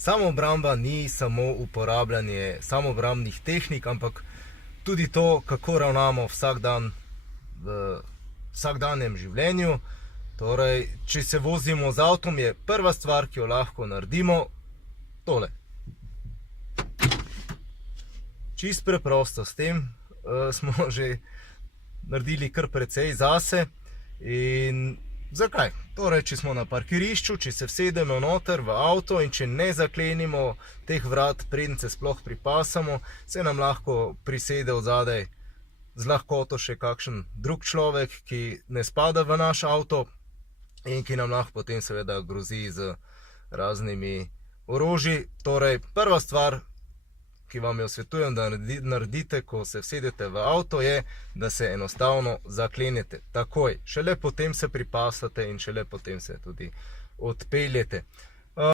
Samoobramba ni samo uporabljanje samoobrambnih tehnik, ampak tudi to, kako ravnamo vsak dan v vsakdanjem življenju. Torej, če se vozimo z avtom, je prva stvar, ki jo lahko naredimo, tole. Čisto preprosto, s tem smo že naredili kar precej zase. In zakaj? Torej, če smo na parkirišču, če se vsedemo noter v avto in če ne zaklenimo teh vrat, preden se sploh pripasamo, se nam lahko prisede odzadaj z lahkoto še kakšen drug človek, ki ne spada v naš avto in ki nam lahko potem seveda grozi z raznimi orožji. Torej, prva stvar, ki vam jo svetujem, da naredite, ko se vsedete v avto, je, da se enostavno zaklenete takoj. Šele potem se pripasate in šele potem se tudi odpeljete.